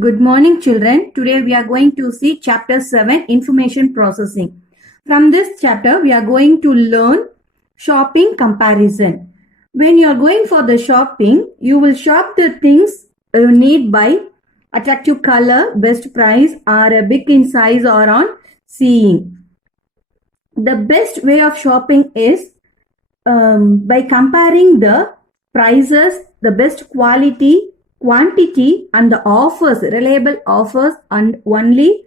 Good morning, children. Today we are going to see chapter 7, information processing. From this chapter, we are going to learn shopping comparison. When you are going for the shopping, you will shop the things you need by attractive color, best price, or a big in size or on seeing. The best way of shopping is by comparing the prices, the best quality, quantity, and the offers, reliable offers, and only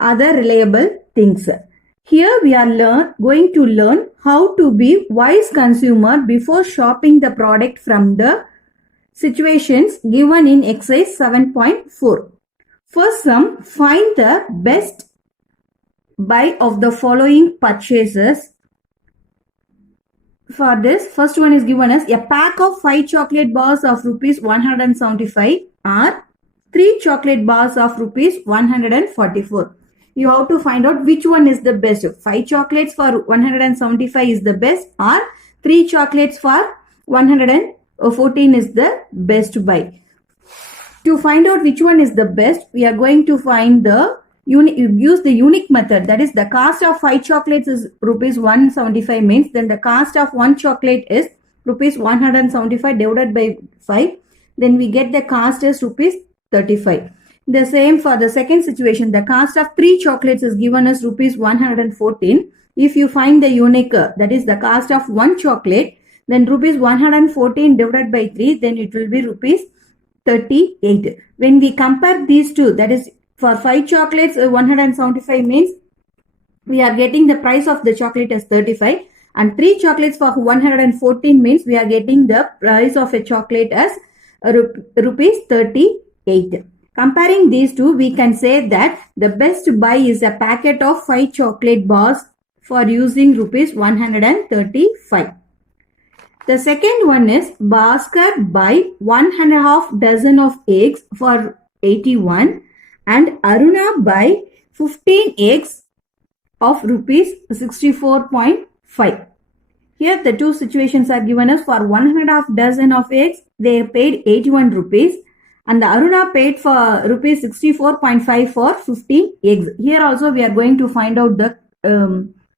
other reliable things. Here we are going to learn how to be wise consumer before shopping the product from the situations given in exercise 7.4. First sum, find the best buy of the following purchases. For this, first one is given as a pack of 5 chocolate bars of rupees 175 or 3 chocolate bars of rupees 144. You have to find out which one is the best. 5 chocolates for 175 is the best or 3 chocolates for 114 is the best buy. To find out which one is the best, we are going to find use the unique method. That is, the cost of 5 chocolates is rupees 175 means then the cost of 1 chocolate is rupees 175 divided by 5. Then we get the cost as rupees 35. The same for the second situation. The cost of 3 chocolates is given as rupees 114. If you find the unique, that is the cost of 1 chocolate, then rupees 114 divided by 3, then it will be rupees 38. When we compare these two, that is for 5 chocolates, 175 means we are getting the price of the chocolate as 35, and 3 chocolates for 114 means we are getting the price of a chocolate as rupees 38. Comparing these two, we can say that the best buy is a packet of 5 chocolate bars for using rupees 135. The second one is Bhaskar buy 1.5 dozen of eggs for 81. And Aruna buy 15 eggs of rupees 64.5. Here the two situations are given us. For 1.5 dozen of eggs, they paid 81 rupees. And the Aruna paid for rupees 64.5 for 15 eggs. Here also we are going to find out the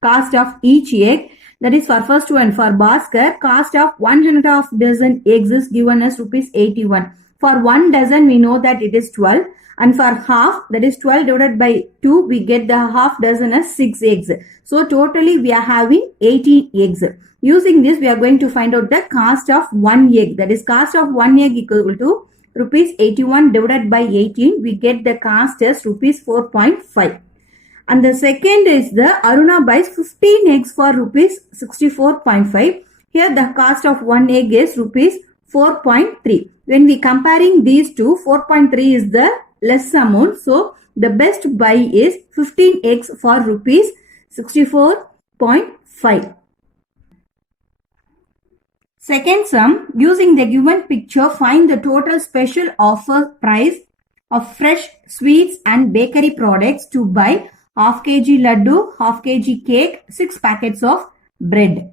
cost of each egg. That is, for first one, for Bhaskar, cost of 1.5 dozen eggs is given as rupees 81. For 1 dozen, we know that it is 12. And for half, that is 12 divided by 2, we get the half dozen as 6 eggs. So totally we are having 18 eggs. Using this, we are going to find out the cost of 1 egg. That is, cost of 1 egg equal to rupees 81 divided by 18. We get the cost as rupees 4.5. And the second is the Aruna buys 15 eggs for rupees 64.5. Here the cost of 1 egg is rupees 4.3. When we comparing these two, 4.3 is the less amount. So the best buy is 15 eggs for rupees 64.5. Second sum, using the given picture, find the total special offer price of fresh sweets and bakery products to buy half kg laddu, half kg cake, 6 packets of bread.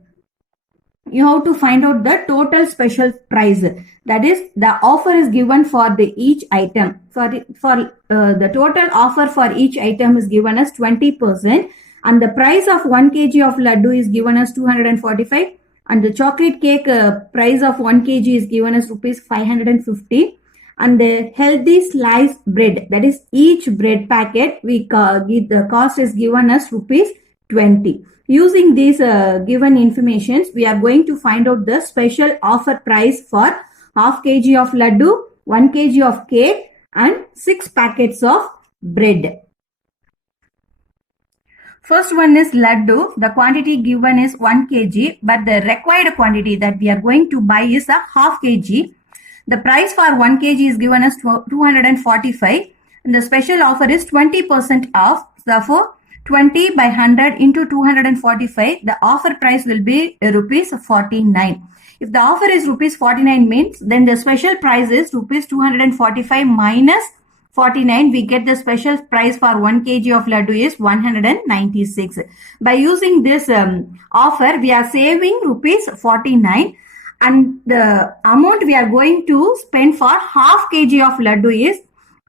You have to find out the total special price. That is, the offer is given for each item. The total offer for each item is given as 20%, and the price of 1 kg of laddu is given as 245, and the chocolate cake price of 1 kg is given as rupees 550, and the healthy sliced bread, that is each bread packet, the cost is given as rupees 20. Using these given informations, we are going to find out the special offer price for half kg of laddu, 1 kg of cake, and 6 packets of bread. First one is laddu. The quantity given is 1 kg, but the required quantity that we are going to buy is a half kg. The price for 1 kg is given as 245, and the special offer is 20% off. Therefore, 20 by 100 into 245, the offer price will be rupees 49. If the offer is rupees 49 means, then the special price is rupees 245 minus 49. We get the special price for 1 kg of laddu is 196. By using this offer, we are saving rupees 49, and the amount we are going to spend for half kg of laddu is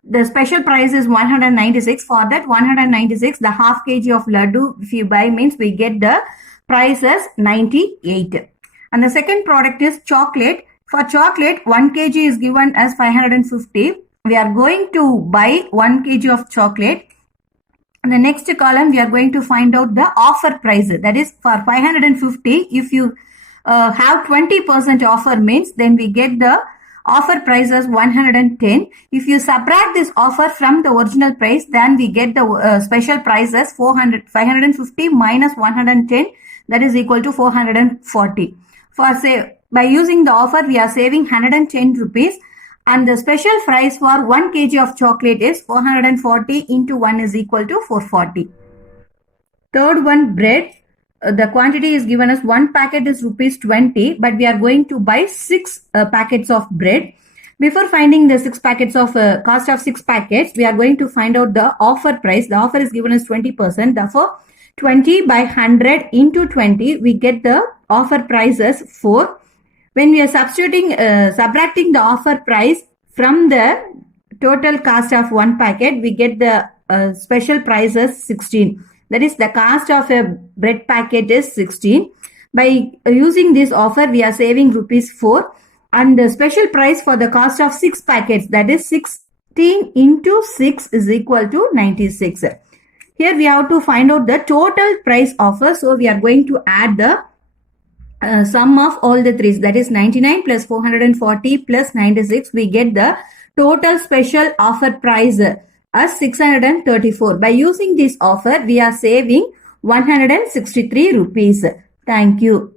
The special price is 196. For that 196, the half kg of laddu if you buy means we get the price as 98. And the second product is chocolate. For chocolate, 1 kg is given as 550. We are going to buy 1 kg of chocolate. In the next column, we are going to find out the offer price. That is for 550, if you have 20% offer means, then we get the offer price as 110. If you subtract this offer from the original price, then we get the special price as 550 minus 110, that is equal to 440. For say, by using the offer, we are saving 110 rupees. And the special price for 1 kg of chocolate is 440 into 1 is equal to 440. Third one, bread. The quantity is given as 1 packet is rupees 20, but we are going to buy 6 packets of bread. Before finding the 6 packets of cost of 6 packets, we are going to find out the offer price. The offer is given as 20%. Therefore, 20 by 100 into 20, we get the offer price as 4. When we are subtracting the offer price from the total cost of 1 packet, we get the special price as 16. That is, the cost of a bread packet is 16. By using this offer, we are saving rupees 4. And the special price for the cost of 6 packets, that is 16 into 6 is equal to 96. Here we have to find out the total price offer. So we are going to add the sum of all the threes, that is 99 plus 440 plus 96. We get the total special offer price as 634. By using this offer, we are saving 163 rupees. Thank you.